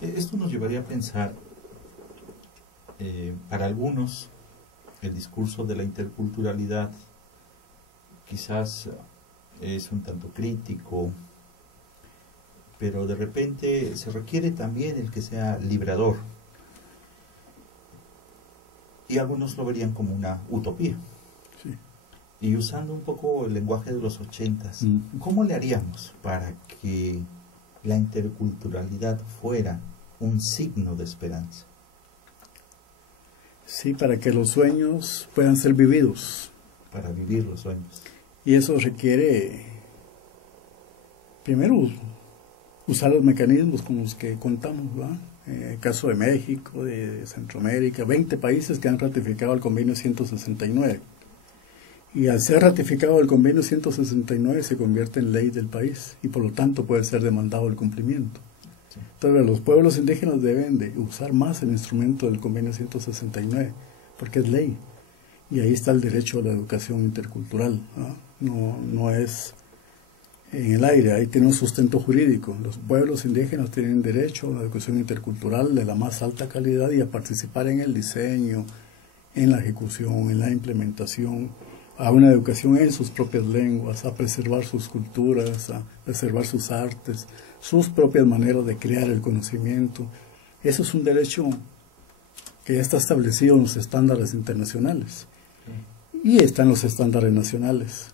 Esto nos llevaría a pensar, para algunos, el discurso de la interculturalidad quizás es un tanto crítico, pero de repente se requiere también el que sea liberador. Y algunos lo verían como una utopía. Sí. Y usando un poco el lenguaje de los 80s, ¿cómo le haríamos para que la interculturalidad fuera un signo de esperanza? Sí, para que los sueños puedan ser vividos. Para vivir los sueños. Y eso requiere, primero, usar los mecanismos con los que contamos, ¿verdad? El caso de México, de Centroamérica, 20 países que han ratificado el convenio 169. Y al ser ratificado el convenio 169 se convierte en ley del país y por lo tanto puede ser demandado el cumplimiento. Sí. Entonces los pueblos indígenas deben de usar más el instrumento del convenio 169 porque es ley. Y ahí está el derecho a la educación intercultural, ¿no? No es en el aire, ahí tiene un sustento jurídico. Los pueblos indígenas tienen derecho a una educación intercultural de la más alta calidad y a participar en el diseño, en la ejecución, en la implementación, a una educación en sus propias lenguas, a preservar sus culturas, a preservar sus artes, sus propias maneras de crear el conocimiento. Eso es un derecho que ya está establecido en los estándares internacionales y está en los estándares nacionales.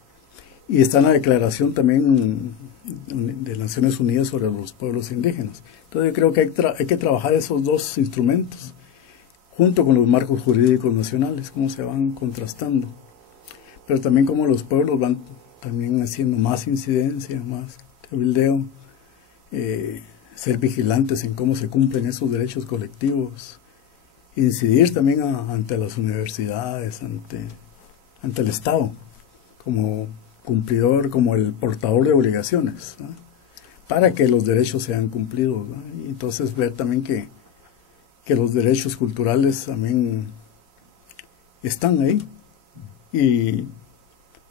Y está en la declaración también de Naciones Unidas sobre los pueblos indígenas. Entonces yo creo que hay que trabajar esos dos instrumentos junto con los marcos jurídicos nacionales, cómo se van contrastando. Pero también cómo los pueblos van también haciendo más incidencia, más cabildeo, ser vigilantes en cómo se cumplen esos derechos colectivos, incidir también ante las universidades, ante el Estado, como cumplidor, como el portador de obligaciones, ¿no? Para que los derechos sean cumplidos, ¿no? Y entonces ver también que los derechos culturales también están ahí y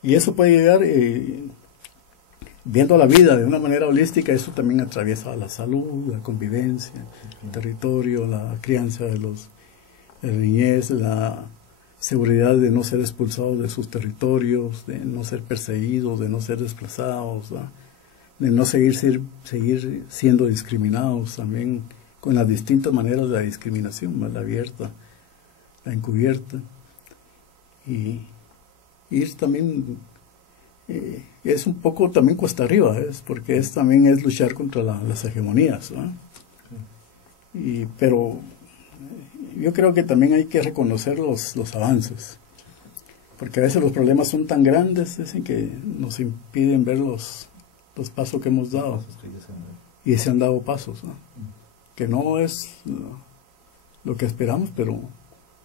eso puede llegar viendo la vida de una manera holística. Eso también atraviesa la salud, la convivencia, el territorio, la crianza de la niñez, la seguridad de no ser expulsados de sus territorios, de no ser perseguidos, de no ser desplazados, ¿no? De no seguir siendo discriminados también con las distintas maneras de la discriminación, la abierta, la encubierta. Y ir también, es un poco también cuesta arriba, porque también es luchar contra las hegemonías, ¿no? Pero yo creo que también hay que reconocer los avances, porque a veces los problemas son tan grandes que nos impiden ver los pasos que hemos dado, y se han dado pasos, ¿no? Que no es lo que esperamos, pero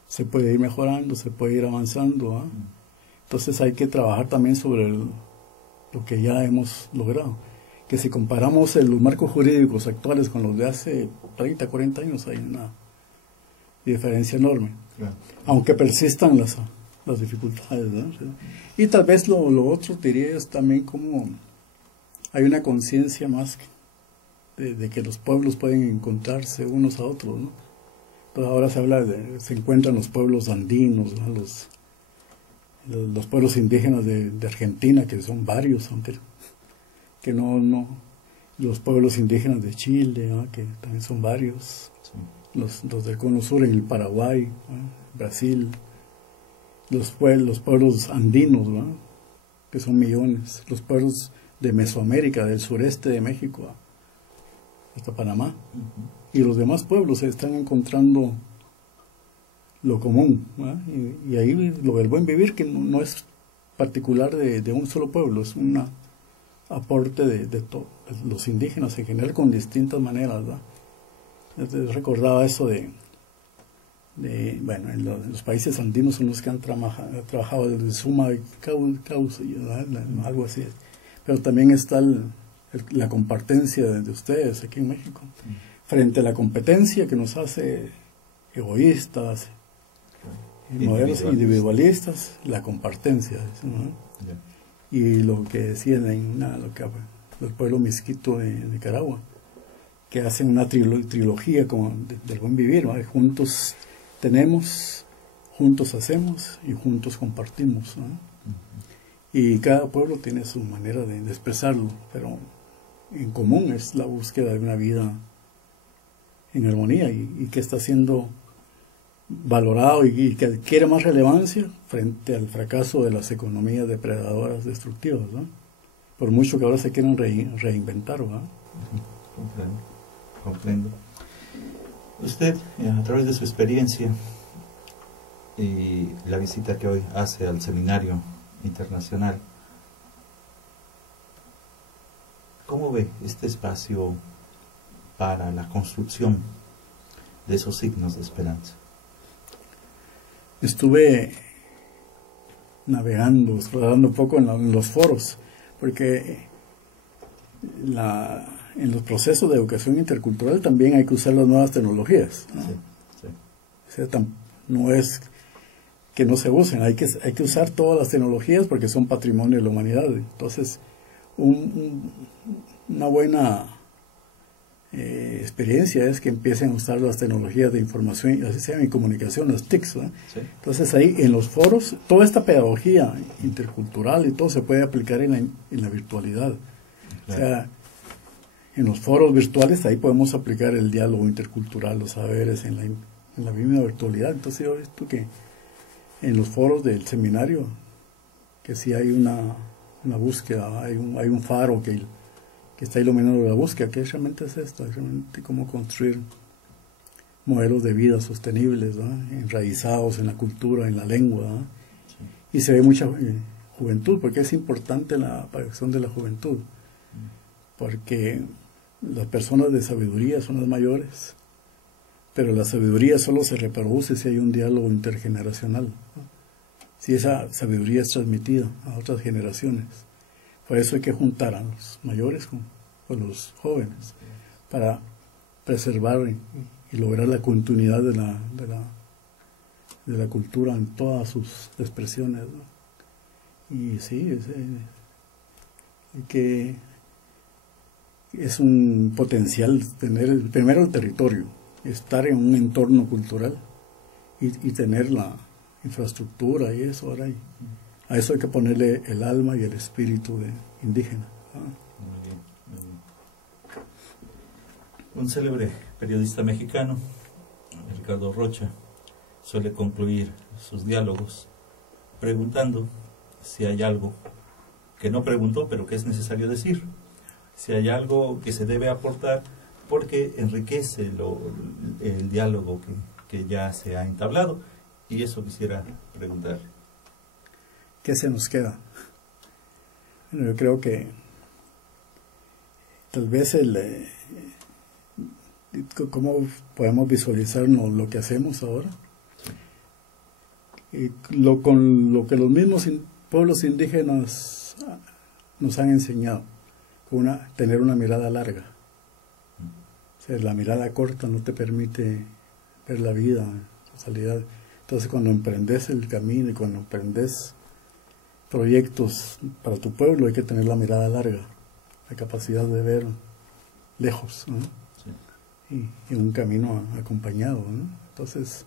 se puede ir mejorando, se puede ir avanzando, ¿no? Entonces hay que trabajar también sobre lo que ya hemos logrado, que si comparamos los marcos jurídicos actuales con los de hace 30, 40 años hay una diferencia enorme, claro. Aunque persistan las dificultades, ¿no? Y tal vez lo otro diría es también como hay una conciencia más de que los pueblos pueden encontrarse unos a otros, ¿no? Entonces ahora se encuentran los pueblos andinos, ¿no? Los pueblos indígenas de Argentina, que son varios, aunque que no los pueblos indígenas de Chile, ¿no? Que también son varios. Sí. Los del Cono Sur en el Paraguay, ¿no? Brasil, los pueblos andinos, ¿no? Que son millones, los pueblos de Mesoamérica, del sureste de México hasta Panamá, y los demás pueblos se están encontrando lo común, ¿no? Y ahí lo del buen vivir, que no es particular de un solo pueblo, es un aporte de todos los indígenas en general con distintas maneras, ¿verdad? Entonces, recordaba eso bueno, en los países andinos son los que han trabajado desde suma causa, algo así, pero también está la compartencia de ustedes aquí en México, frente a la competencia que nos hace egoístas, modelos individualistas, la compartencia, ¿no? Y lo que decían el pueblo misquito de Nicaragua, que hacen una trilogía como del buen vivir, ¿no? Juntos tenemos, juntos hacemos y juntos compartimos, ¿no? Y cada pueblo tiene su manera de expresarlo, pero en común es la búsqueda de una vida en armonía y que está siendo valorado y que adquiere más relevancia frente al fracaso de las economías depredadoras destructivas, ¿no? Por mucho que ahora se quieran reinventar, ¿no? Comprendo. Usted, a través de su experiencia y la visita que hoy hace al seminario internacional, ¿cómo ve este espacio para la construcción de esos signos de esperanza? Estuve navegando, explorando un poco en los foros, porque en los procesos de educación intercultural también hay que usar las nuevas tecnologías, ¿no? Sí, sí. O sea, no es que no se usen, hay que usar todas las tecnologías porque son patrimonio de la humanidad. Entonces, una buena experiencia es que empiecen a usar las tecnologías de información, así sea en comunicación, las TICs, ¿no? Sí. Entonces ahí en los foros, toda esta pedagogía intercultural y todo se puede aplicar en la virtualidad. Claro. O sea, en los foros virtuales ahí podemos aplicar el diálogo intercultural, los saberes en la misma virtualidad. Entonces yo he visto que en los foros del seminario, que sí hay una búsqueda, hay un faro que está iluminando la búsqueda, que realmente es esto, realmente cómo construir modelos de vida sostenibles, ¿no? Enraizados en la cultura, en la lengua, ¿no? Sí. Y se ve mucha juventud, porque es importante la aparición de la juventud, porque las personas de sabiduría son las mayores, pero la sabiduría solo se reproduce si hay un diálogo intergeneracional, ¿no? Si esa sabiduría es transmitida a otras generaciones. Por eso hay que juntar a los mayores con los jóvenes para preservar y lograr la continuidad de la cultura en todas sus expresiones, ¿no? Y sí, que es un potencial tener primero el territorio, estar en un entorno cultural y tener la infraestructura y eso. Ahora a eso hay que ponerle el alma y el espíritu indígena, ¿no? Muy bien, muy bien. Un célebre periodista mexicano, Ricardo Rocha, suele concluir sus diálogos preguntando si hay algo que no preguntó, pero que es necesario decir, si hay algo que se debe aportar porque enriquece el diálogo que ya se ha entablado, y eso quisiera preguntar. ¿Qué se nos queda? Bueno, yo creo que tal vez cómo podemos visualizarnos lo que hacemos ahora, y con lo que los mismos pueblos indígenas nos han enseñado, tener una mirada larga. O sea, la mirada corta no te permite ver la vida en totalidad. Entonces cuando emprendes el camino y cuando emprendes proyectos para tu pueblo hay que tener la mirada larga, la capacidad de ver lejos, ¿no? Sí. Y un camino acompañado, ¿no? Entonces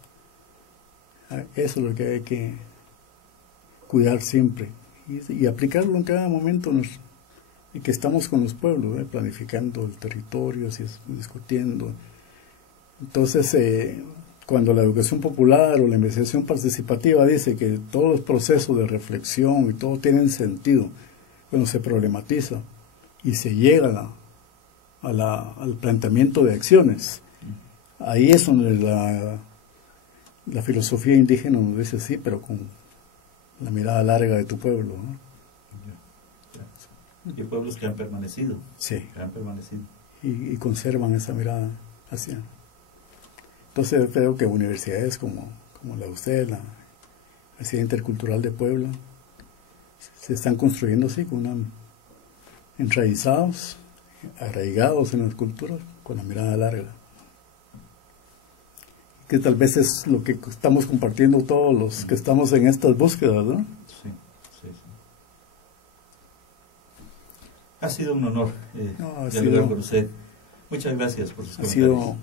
eso es lo que hay que cuidar siempre y aplicarlo en cada momento y que estamos con los pueblos, ¿eh? Planificando el territorio, discutiendo. Entonces cuando la educación popular o la investigación participativa dice que todos los procesos de reflexión y todo tienen sentido cuando se problematiza y se llega al planteamiento de acciones, ahí es donde la filosofía indígena nos dice sí, pero con la mirada larga de tu pueblo, ¿no? Y pueblos que han permanecido. Sí. Que han permanecido. Y conservan esa mirada hacia. Entonces creo que universidades como la de usted, la Universidad Intercultural de Puebla, se están construyendo así, enraizados, arraigados en las culturas, con la mirada larga. Que tal vez es lo que estamos compartiendo todos los que estamos en estas búsquedas, ¿no? Sí, sí, sí. Ha sido un honor dialogar con usted. Muchas gracias por sus Ha comentarios. sido,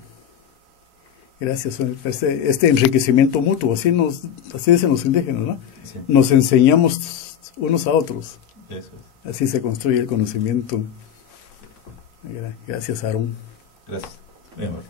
gracias, este enriquecimiento mutuo, así dicen los indígenas, ¿no? Sí, Nos enseñamos unos a otros, eso es. así se construye el conocimiento. Gracias, Aarón. Gracias. Muy amable.